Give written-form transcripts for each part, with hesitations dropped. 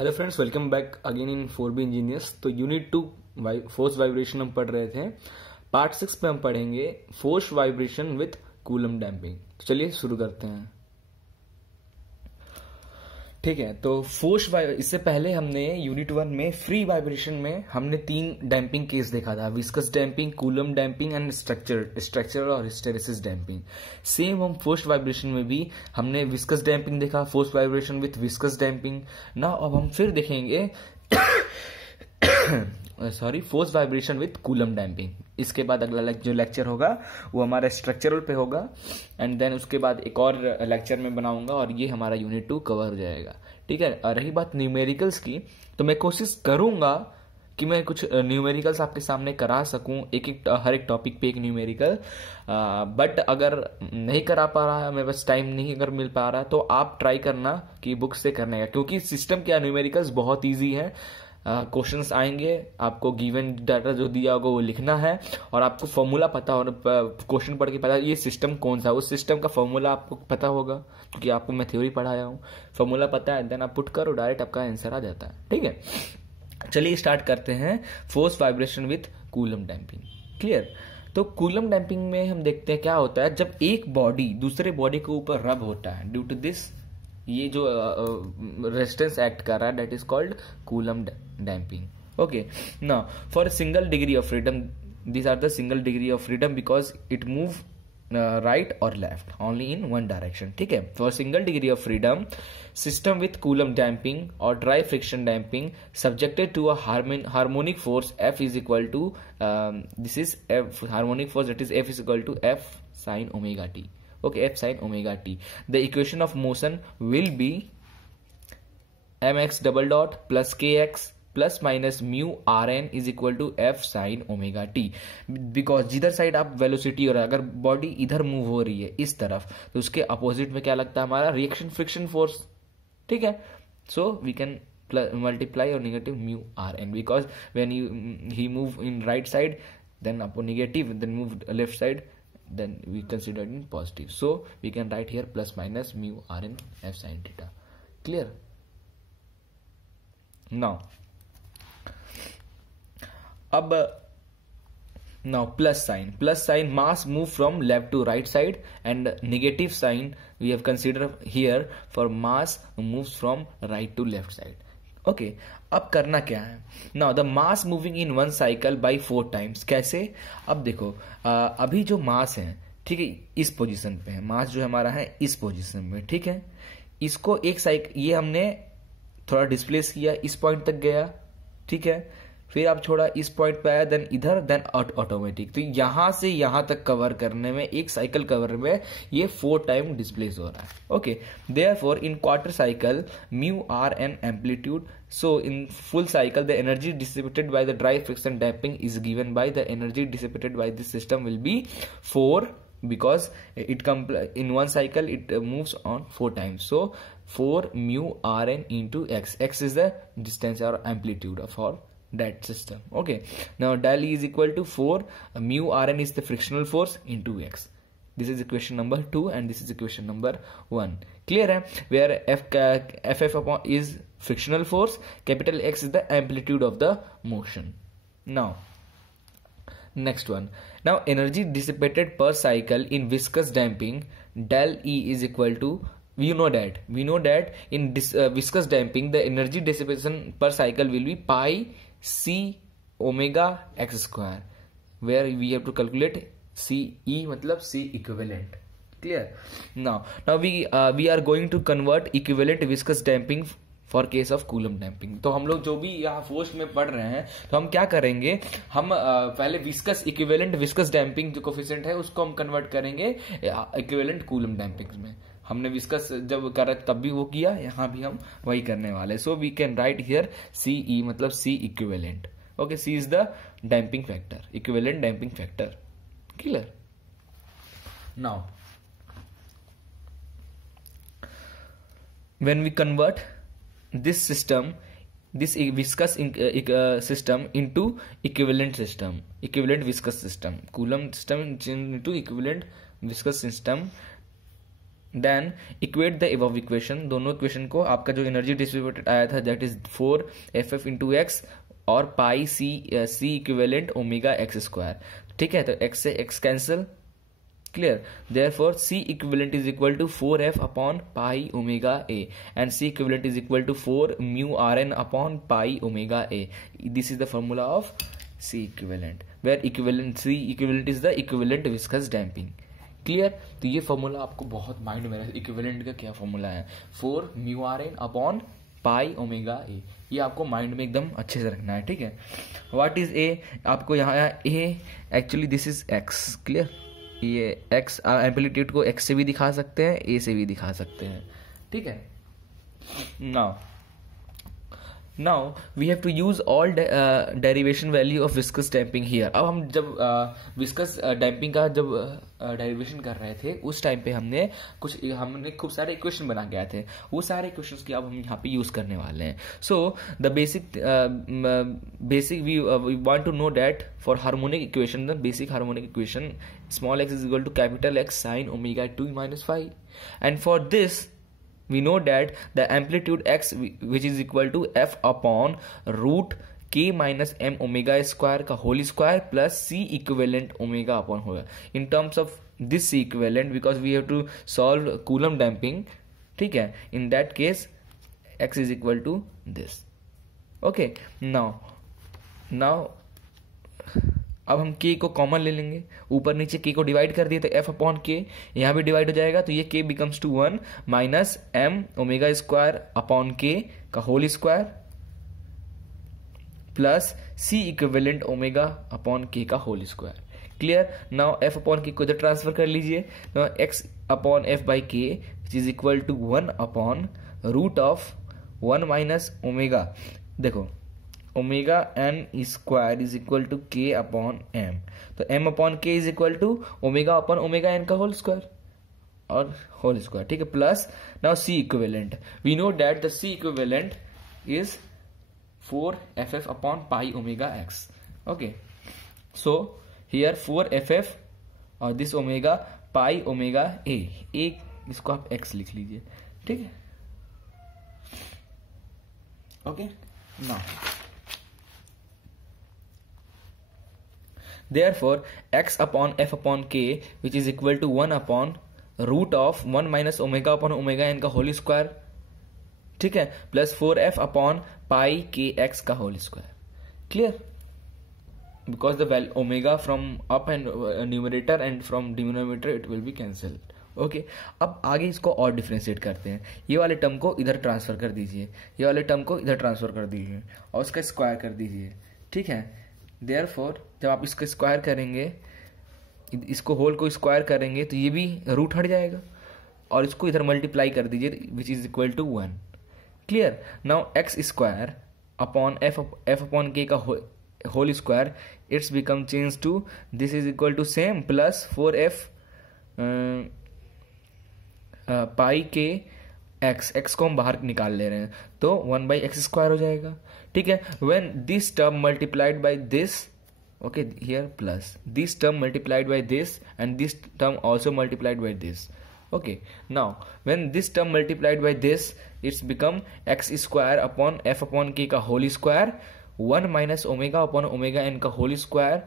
Hello friends, welcome back again in 4B engineers. तो unit 2 force vibration हम पढ़ रहे थे। पार्ट 6 में हम पढ़ेंगे force vibration with coulomb damping. तो चलिए शुरू करते हैं। ठीक है, तो इससे पहले हमने यूनिट 1 में फ्री वाइब्रेशन में हमने 3 डैम्पिंग केस देखा था, viscous damping, coulomb damping and structural और हिस्टेरेसिस डैम्पिंग। सेम हम फोर्स वाइब्रेशन में भी हमने विस्कस डैम्पिंग देखा, force vibration with viscous damping. ना अब हम फिर देखेंगे force vibration with coulomb damping. इसके बाद अगला जो लेक्चर होगा वो हमारा स्ट्रक्चरल पे होगा एंड देन उसके बाद एक और लेक्चर में बनाऊंगा और ये हमारा यूनिट 2 कवर हो जाएगा। ठीक है, और रही बात न्यूमेरिकल्स की, तो मैं कोशिश करूंगा कि मैं कुछ न्यूमेरिकल्स आपके सामने करा सकूं, हर एक टॉपिक पे एक न्यूमेरिकल। बट अगर नहीं करा पा रहा है, मेरे पास टाइम नहीं अगर मिल पा रहा है, तो आप ट्राई करना कि बुक से करने का, क्योंकि सिस्टम क्या न्यूमेरिकल्स बहुत ईजी है। क्वेश्चंस आएंगे, आपको गिवन डाटा जो दिया होगा वो लिखना है और आपको फॉर्मूला पता और क्वेश्चन पढ़ के पता ये सिस्टम कौन सा, उस सिस्टम का फॉर्मूला आपको पता होगा, क्योंकि आपको मैं थ्योरी पढ़ाया हूँ। फॉर्मूला पता है, देन आप पुट करो, डायरेक्ट आपका आंसर आ जाता है। ठीक है, चलिए स्टार्ट करते हैं force vibration with coulomb damping. Clear? तो कूलम डैम्पिंग में हम देखते हैं क्या होता है जब एक बॉडी दूसरे बॉडी के ऊपर रब होता है। ड्यू टू दिस ये जो रेजिस्टेंस एक्ट कर रहा है, that is called coulomb damping. Okay, now for single degree of freedom, these are the single degree of freedom because it move right or left only in one direction. ठीक है, for single degree of freedom system with Coulomb damping or dry friction damping subjected to a harmonic force F is equal to this is F harmonic force, that is F is equal to F sin omega t. Okay, F sin omega t. The equation of motion will be mx double dot plus kx plus minus mu are n is equal to f sine omega t. Because जिधर side आप velocity हो रहा है, अगर body इधर move हो रही है इस तरफ, तो उसके अपोजिट में क्या लगता है हमारा रिएक्शन फ्रिक्शन फोर्स। ठीक है, सो वी कैन मल्टीप्लाई और negative mu are N, because when he move in right side then अपो negative, then move left side, then we consider it in positive, so we can write here plus minus mu rn f sin theta. Clear? Now plus sign mass move from left to right side, and negative sign we have considered here for mass moves from right to left side. Okay, अब करना क्या है? Now the mass moving in one cycle by 4 times. कैसे? अब देखो, अभी जो मास है, ठीक है, इस पोजीशन पे है, मास जो हमारा है इस पोजीशन में। ठीक है, इसको एक साइकिल ये हमने थोड़ा डिस्प्लेस किया, इस पॉइंट तक गया। ठीक है, फिर आप छोड़ा इस पॉइंट पे आया, देन इधर, देन ऑटोमेटिक। तो यहां से यहां तक कवर करने में, एक साइकिल कवर में ये 4 टाइम डिस्प्लेस हो रहा है। Okay, therefore in quarter cycle mu are n amplitude, so in full cycle the energy dissipated by the dry friction damping is given by the energy dissipated by this system will be 4, because it in one cycle it moves on 4 times, so 4 mu rn into x. X is the distance or amplitude for that system. Okay, now del E is equal to 4 mu rn is the frictional force into x. This is equation number 2 and this is equation number 1. Clear है? Where Ff upon is frictional force, capital X is the amplitude of the motion. Now, next one. Now, energy dissipated per cycle in viscous damping, del E is equal to, we know that in viscous damping the energy dissipation per cycle will be pi c omega x square, where we have to calculate CE मतलब C equivalent. Clear? Now we are going to convert equivalent viscous damping for case of Coulomb damping. तो हम लोग जो भी यहाँ force में पढ़ रहे हैं, तो हम क्या करेंगे, हम पहले विस्कस इक्विवेलेंट विस्कस डैम्पिंग जो कोफिशिएंट है उसको हम कन्वर्ट करेंगे इक्विवेलेंट कूलम डैम्पिंग में। हमने विस्कस जब करा तब भी वो किया, यहाँ भी हम वही करने वाले। So we can write here CE मतलब C equivalent. Okay, C is the damping factor, equivalent damping factor. Clear? Now, when we convert this system, this viscous system into equivalent system, equivalent viscous system, Coulomb system into equivalent viscous system, then equate the above equation, दोनों equation को, आपका जो energy distributed आया था that is 4 FF × x और pi C equivalent omega X square, ठीक है। तो x से x cancel, clear. Therefore C equivalent is equal to 4F upon pi omega A and C equivalent is equal to 4 mu RN upon pi omega A. This is the formula of C equivalent, where C equivalent is the equivalent viscous damping, clear. तो ये formula आपको बहुत mind में रहे, equivalent का क्या formula है, 4 mu RN upon pi omega ए, ये आपको माइंड में एकदम अच्छे से रखना है, ठीक है। व्हाट इज ए, आपको यहाँ uh, actually this is X, clear. ये एक्स एम्पलीट्यूड को एक्स से भी दिखा सकते हैं, ए से भी दिखा सकते हैं, ठीक है। Now we have to use all derivation value of viscous damping here. अब हम जब विस्कस डैम्पिंग का जब डेरिवेशन कर रहे थे उस टाइम पे हमने खूब सारे इक्वेशन बना के आए थे, वो सारे इक्वेशंस की अब हम यहाँ पे यूज करने वाले हैं। So the basic we want to know that for harmonic equation, the basic harmonic equation small x is equal to capital X sin omega 2 - 5, and for this we know that the amplitude x which is equal to f upon root k minus m omega square का whole square plus c equivalent omega upon होगा in terms of this c equivalent because we have to solve Coulomb damping, ठीक है। in that case x is equal to this, okay। now अब हम k को common ले लेंगे, ऊपर नीचे k को डिवाइड कर दिए तो f अपॉन k यहाँ भी डिवाइड हो जाएगा, तो ये k becomes to 1 minus m omega square upon k का whole square plus c equivalent omega upon k का whole square, clear. Now f upon k को इधर ट्रांसफर कर लीजिए, x upon f by k which is equal to 1 upon root of 1 minus omega, देखो omega N square is equal to K upon M, तो M upon K is equal to omega upon omega n का whole square और whole square, ठीक है। Plus now c equivalent, we know that the c equivalent is 4FF upon pi omega x, okay. So here 4FF और this omega pi omega a, इसको आप x लिख लीजिए, ठीक है, okay. Now therefore x upon f upon k which is equal to 1 upon root of 1 minus omega upon omega n का whole square, ठीक है, plus 4f upon pi k x का whole square, clear. Because the value omega from up and numerator and from denominator it will be cancelled, okay. अब आगे इसको और differentiate करते हैं, ये वाले टर्म को इधर ट्रांसफर कर दीजिए, ये वाले टर्म को इधर ट्रांसफर कर दीजिए और उसका स्क्वायर कर दीजिए, ठीक है। देयरफॉर जब आप इसका स्क्वायर करेंगे, इसको होल को स्क्वायर करेंगे तो ये भी रूट हट जाएगा और इसको इधर मल्टीप्लाई कर दीजिए which is equal to 1, clear. Now x square upon f upon k का whole square it's become change to this is equal to same plus 4f pi k x को हम बाहर निकाल ले रहे हैं तो 1/x स्क्वायर हो जाएगा, ठीक है। When this term multiplied by this, okay, here plus this term multiplied by this and this term also multiplied by this, okay। Now when this term multiplied by this it's become x square upon f upon k का whole square 1 minus omega upon omega n का whole square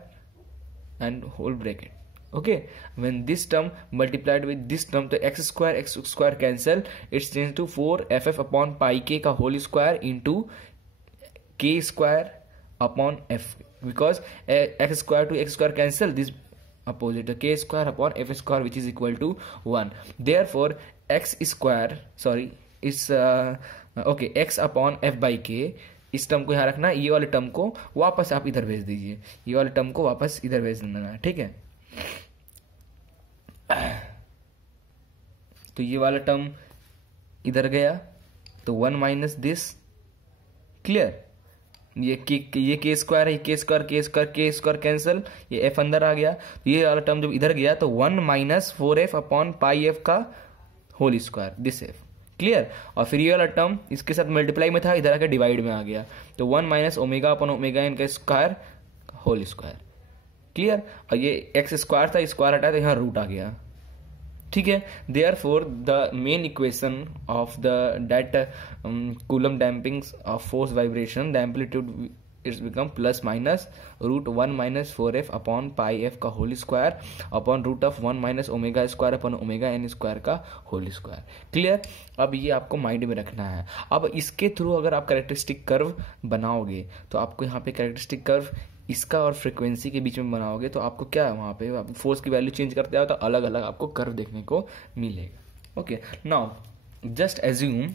and whole bracket, okay। when this term multiplied with this term तो x square cancel, it's changed to 4ff upon pi k का whole square into k square upon f, because x square to x square cancel this opposite, k square upon f square which is equal to 1, therefore x square is okay x upon f by k, इस term को यहाँ रखना, ये वाले term को वापस आप इधर भेज दीजिए, ये वाले टर्म को वापस इधर भेज देना है, ठीक है। तो ये वाला टर्म इधर गया तो 1 माइनस दिस, क्लियर। ये के स्क्वायर है, के स्क्वायर कैंसिल, ये एफ अंदर आ गया, तो ये वाला टर्म जब इधर गया तो 1 minus 4f upon pi F का whole square this F, clear. और फिर ये वाला टर्म इसके साथ मल्टीप्लाई में था, इधर आकर डिवाइड में आ गया तो 1 minus omega upon omega n का स्क्वायर होल स्क्वायर, क्लियर। और ये एक्स स्क्वायर था, स्क्वायर हटाया तो यहाँ रूट आ गया, ठीक है. Therefore the main equation of the that Coulomb damping of force vibration, the amplitude it's become plus minus root 1 minus 4f upon pi f का whole square upon root of 1 minus omega square upon omega N square का whole square. Clear. अब ये आपको mind में रखना है. अब इसके थ्रू अगर आप कैरेक्टरिस्टिक कर्व बनाओगे तो आपको यहाँ पे कैरेक्टरिस्टिक कर्व इसका और फ्रीक्वेंसी के बीच में बनाओगे तो आपको क्या है, वहाँ पे आप फोर्स की वैल्यू चेंज करते हो तो अलग अलग आपको कर्व देखने को मिलेगा. Okay. Now just assume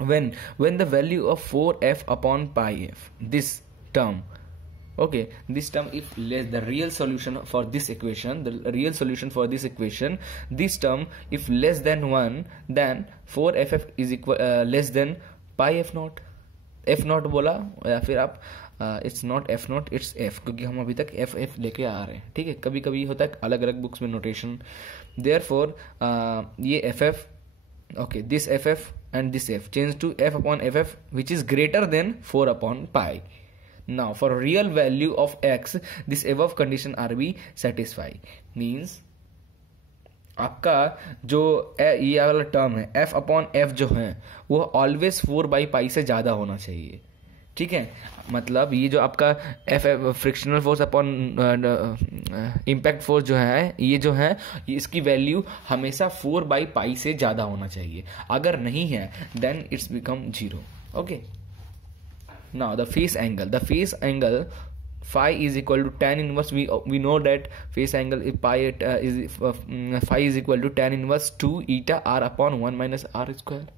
when the value of 4f upon pi f, this term, okay, this term if less, the real solution for this equation, this term if less than 1, then 4ff is equal less than pi f naught. f naught बोला या फिर आप it's not F not, it's F, क्योंकि हम अभी तक F F लेके आ रहे हैं. ठीक है. कभी कभी होता है अलग अलग बुक्स में नोटेशन. देयरफॉर ये F F, okay, this ff and this f change to f upon ff which is greater than 4 upon pi. Now for real value of x, this above condition are be satisfy, means आपका जो ये वाला term है f upon f जो है वो always 4/पाई से ज़्यादा होना चाहिए. ठीक है. मतलब ये जो आपका F frictional force upon impact force जो है, ये जो है इसकी वैल्यू हमेशा 4/पाई से ज़्यादा होना चाहिए. अगर नहीं है then it's become 0. Okay. Now the phase angle phi is equal to tan inverse. We know that face angle if pi phi is equal to tan inverse 2 eta r upon 1 minus r square.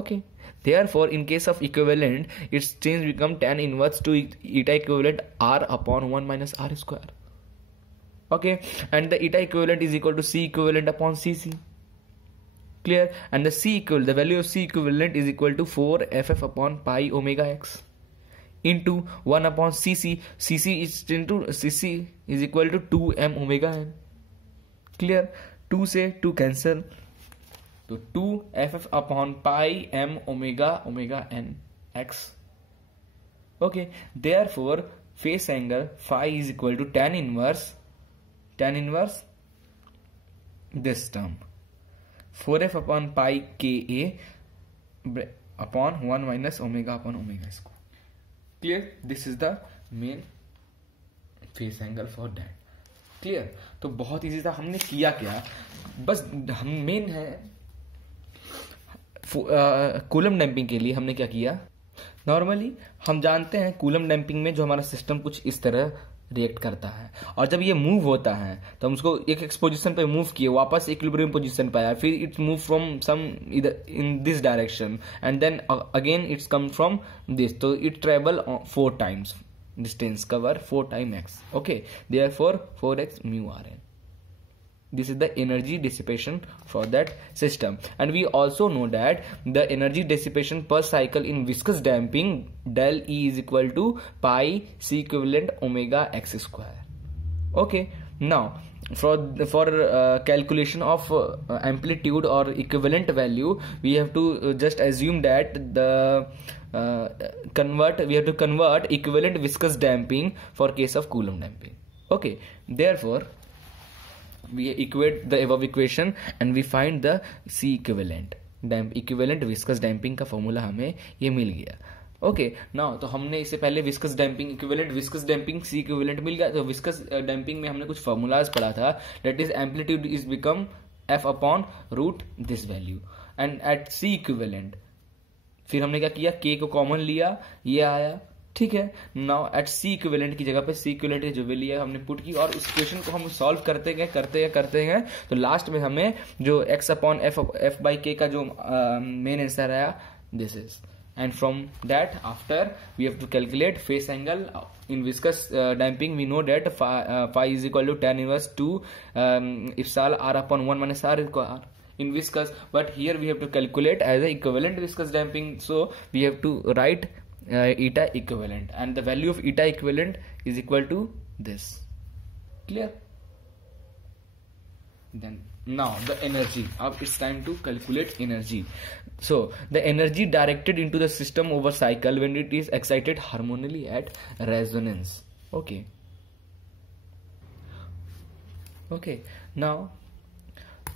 Okay. Therefore, in case of equivalent, its change become tan inverse to eta equivalent r upon 1 minus r square. Okay. And the eta equivalent is equal to C equivalent upon CC. Clear. And the C equivalent, the value of C equivalent is equal to 4 ff upon pi omega x into 1 upon CC. CC is equal to 2 m omega n. Clear. 2 से 2 cancel. तो 2 ff upon pi m omega n x. Okay. Therefore face angle phi is equal to tan inverse this term 4f upon pi ka upon 1 minus omega upon omega square. Clear. This is the main face angle for that. Clear. तो बहुत easy था. हमने किया क्या, बस हम main है coulomb damping के लिए हमने क्या किया. नॉर्मली हम जानते हैं कूलम डैम्पिंग में जो हमारा सिस्टम कुछ इस तरह रिएक्ट करता है और जब ये मूव होता है तो हम उसको एक पोजीशन पे मूव किए, वापस इक्विलिब्रियम पोजीशन पे आया, फिर it's move from some in this direction and then again it's come from this. तो it travel 4 times distance cover 4 times x. Okay. Therefore 4x mu rn. This is the energy dissipation for that system. And we also know that the energy dissipation per cycle in viscous damping del E is equal to pi C equivalent omega x square. Okay. Now for calculation of amplitude or equivalent value, we have to just assume that we have to convert equivalent viscous damping for case of Coulomb damping. Okay. Therefore we equate the above equation and we find the C equivalent viscous damping का formula हमें ये मिल गया. Okay. Now तो हमने इससे पहले viscous damping C equivalent मिल गया. तो विस्कस डैम्पिंग में हमने कुछ फॉर्मूलाज पढ़ा था. That is amplitude is become f upon root this value and at C equivalent फिर हमने क्या किया, k को कॉमन लिया, ये आया. ठीक है. नाउ एट C इक्विवेलेंट की जगह पे C इक्विवेलेंट जो वैल्यू है हमने पुट की और इस क्वेश्चन को हम सॉल्व करते गए तो लास्ट में हमें जो x upon f by k का जो मेन आंसर आया this is. And from that after we have to calculate face angle in viscous damping. We know that phi is equal to tan inverse 2 ipsal r upon 1 minus r square in viscous, but here we have to calculate as a equivalent viscous damping, so we have to write eta equivalent and the value of eta equivalent is equal to this. Clear. Then now the energy, अब it's time to calculate energy. So the energy directed into the system over cycle when it is excited harmoniously at resonance. Okay. Now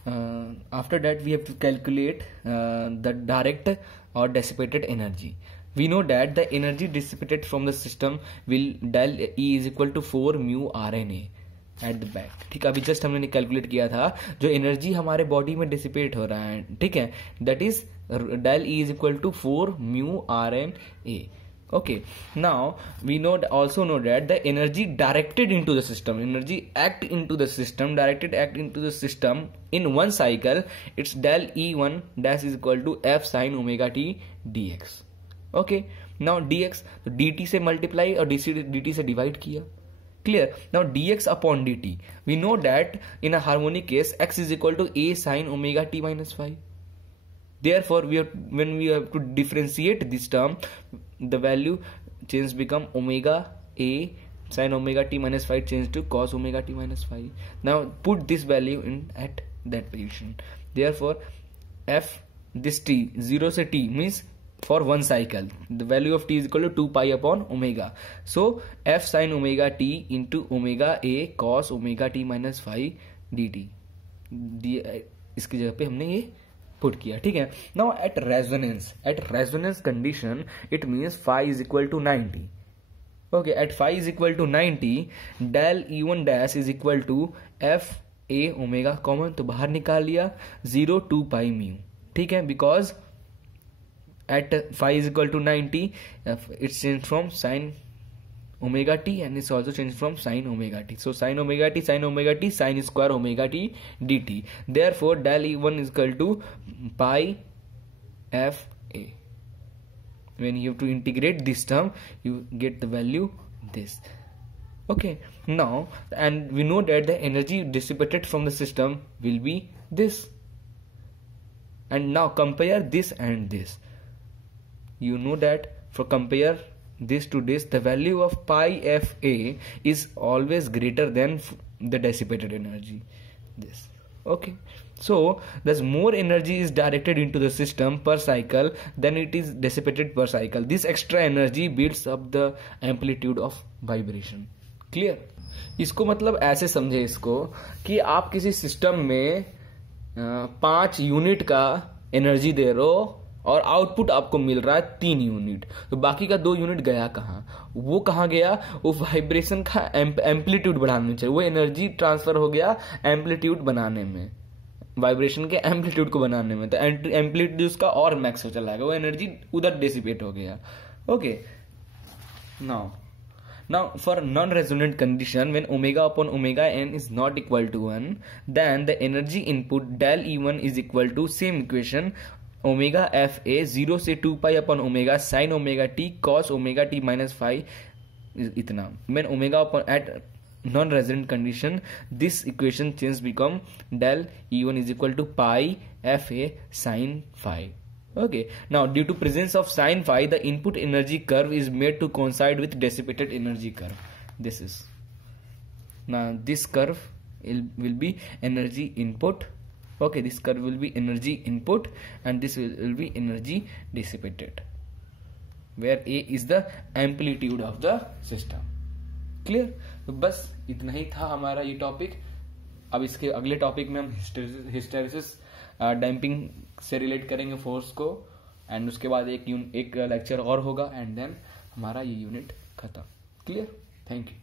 after that we have to calculate the direct or dissipated energy. We know that the energy dissipated from the system will del E is equal to 4 mu RNA at the back. ठीक है, अभी just हमने calculate किया था जो energy हमारे body में dissipate हो रहा है, ठीक है, that is del e is equal to 4 mu are n a. Okay, now we also know that the energy directed into the system, energy act into the system, directed act into the system in one cycle, it's del E1 dash is equal to F sin omega t dx. Okay, now dx तो dt से multiply और dt से divide किया. Clear? Now dx upon dt, we know that in a harmonic case x is equal to a sin omega t minus phi. Therefore, when we have to differentiate this term, the value change become omega a sin omega t minus phi change to cos omega t minus phi. Now put this value in at that position. Therefore, f this t 0 से t means for one cycle the value of t is equal to 2 pi upon omega. So f sin omega t into omega a cos omega t minus phi dt. इसकी जगह पे हमने ये put किया. ठीक है, now at resonance condition it means phi is equal to 90. Okay, at phi is equal to 90 del E1 dash is equal to f a omega, common तो बाहर निकाल लिया, 0 2 पाई म्यू. ठीक है, because at phi is equal to 90 it's change from sine omega t and it's also changed from sin omega t. So sin omega t sin square omega t dt. Therefore del E1 is equal to pi f a. When you have to integrate this term, you get the value this. Okay, now and we know that the energy dissipated from the system will be this. And now compare this and this. You know that for compare this to this, the value of pi f a is always greater than the dissipated energy. This. Okay, so there's more energy is directed into the system per cycle than it is dissipated per cycle. This extra energy builds up the amplitude of vibration. Clear? इसको मतलब ऐसे समझे इसको कि आप किसी system में 5 unit का एनर्जी दे रहे हो और आउटपुट आपको मिल रहा है 3 यूनिट, तो बाकी का 2 यूनिट गया कहाँ? वो कहाँ गया? वो वाइब्रेशन का एम्पलीट्यूड बढ़ाने में चाहिए, वो एनर्जी ट्रांसफर हो गया एम्पलीट्यूड बनाने में, वाइब्रेशन के एम्पलीट्यूड को बनाने में, तो एम्पलीट्यूड उसका और मैक्स हो चला गया, वो एनर्जी उधर डिसिपेट हो गया. Okay, now for non-resonant condition, when omega upon omega n is not equal to 1, then the energy input del E1 is equal to same equation omega F A 0 से 2 pi upon omega sine omega T cos omega T minus phi इतना. When omega upon at non resonant condition this equation change become del E1 is equal to pi F A sine phi. Okay, now due to presence of sin phi, the input energy curve is made to coincide with dissipated energy curve. This is now this curve will be energy input. Okay, this curve will be energy input and this will be energy dissipated, where A is the amplitude of the system. Clear? तो बस इतना ही था हमारा ये topic. अब इसके अगले topic में हम हिस्टेरिसिस डैम्पिंग से रिलेट करेंगे फोर्स को, एंड उसके बाद एक लेक्चर और होगा, एंड देन हमारा ये यूनिट खत्म. क्लियर? Thank you.